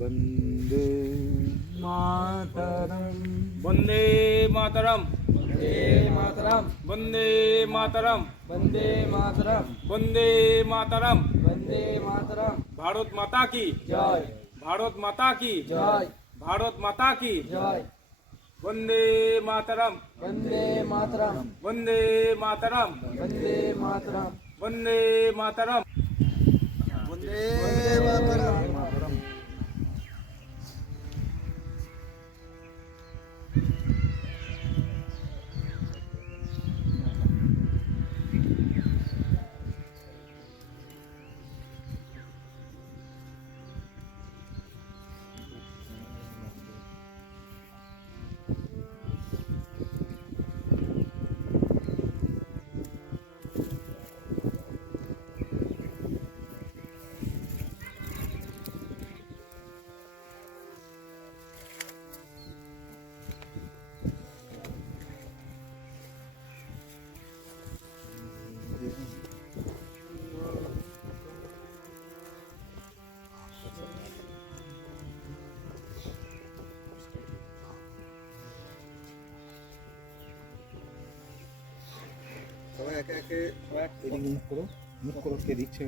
वंदे मातरम वंदे मातरम वंदे मातरम वंदे मातरम वंदे मातरम वंदे मातरम वंदे मातरम भारत माता की जय भारत माता की जय भारत माता की जय वंदे मातरम वंदे मातरम वंदे मातरम वंदे मातरम वंदे मातरम वंदे मातरम একে একে মুখ করো মুখ করো কে দিচ্ছে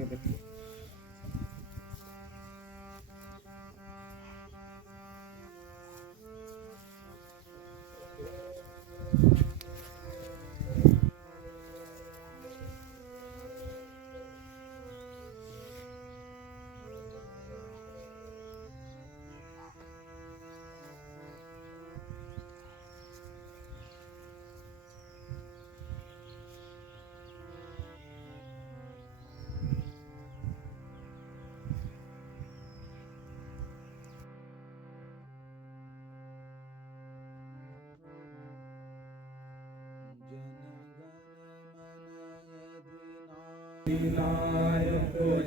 দেখো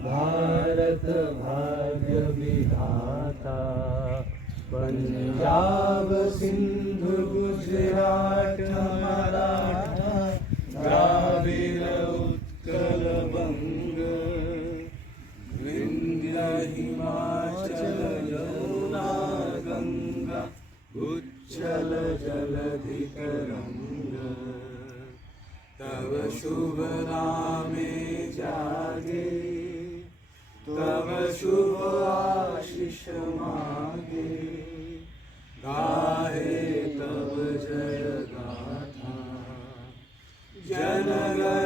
भारत भाग्य विधाता। पंजाब सिंधु गुजरात मराठा। द्राविड उत्कल बंग। विंध्य हिमाचल यमुना गंगा। उच्चल जलधि तरंग तव शुभ नामे जागे तव शुभ आशीष मागे। गाहे तव जय गाथा मंगल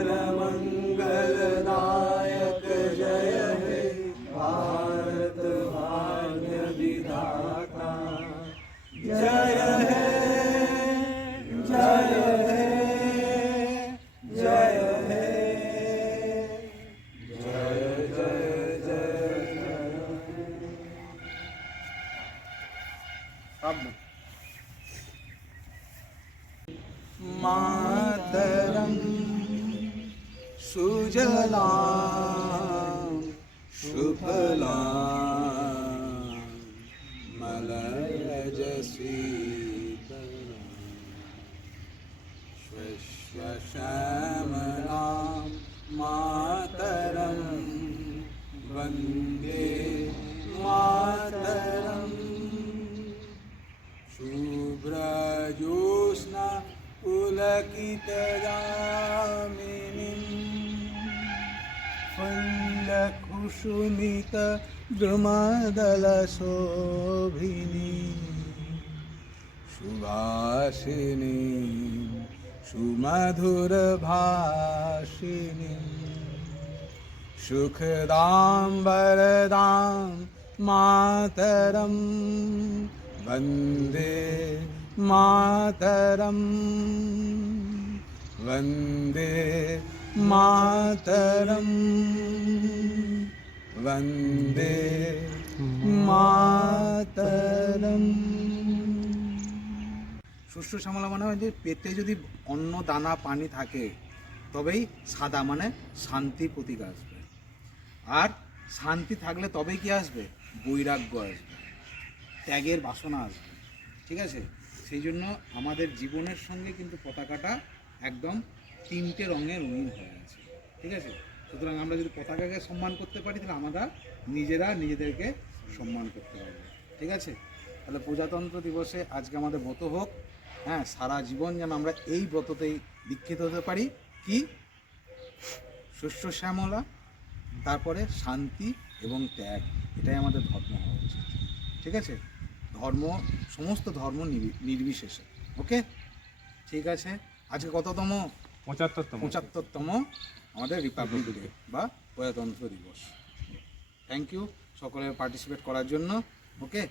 मातरम सुजला सुफला मलयज श्वश्वश्यामलां मातरं वंदे शुभ्रजोत्स्ना पुलकितयामिनीं फुल्लकुसुमित द्रुमदलशोभिनी सुभाषिणी सुमधुरभाषिणी सुखदां वरदां मातरं वन्दे मातरं वन्दे मातरं वन्दे মাতরম শস্য শ্যামলা মানে হয় যে পেটে যদি অন্ন দানা পানি থাকে তবেই সাদা মানে শান্তি প্রতীক আসবে আর শান্তি থাকলে তবেই কি আসবে বৈরাগ্য আসবে ত্যাগের বাসনা আসবে ঠিক আছে? সেই জন্য আমাদের জীবনের সঙ্গে কিন্তু পতাকাটা একদম তিনটে রঙে রঙিন হয়ে আছে, ঠিক আছে? সুতরাং আমরা যদি পতাকাকে সম্মান করতে পারি, তাহলে আমরা নিজেরা নিজেদেরকে সম্মান করতে পারবে, ঠিক আছে? তাহলে প্রজাতন্ত্র দিবসে আজকে আমাদের ব্রত হোক। হ্যাঁ সারা জীবন যেন আমরা এই ব্রততেই দীক্ষিত হতে পারি। কি? শস্য শ্যামলা, তারপরে শান্তি এবং ত্যাগ, এটাই আমাদের ধর্ম হওয়া উচিত, ঠিক আছে? ধর্ম সমস্ত ধর্ম নির্বি- নির্বিশেষে ওকে ঠিক আছে? আজকে কততম? পঁচাত্তরতম। পঁচাত্তরতম আমাদের রিপাবলিক ডে বা প্রজাতন্ত্র দিবস। থ্যাংক ইউ সকলে পার্টিসিপেট করার জন্য ওকে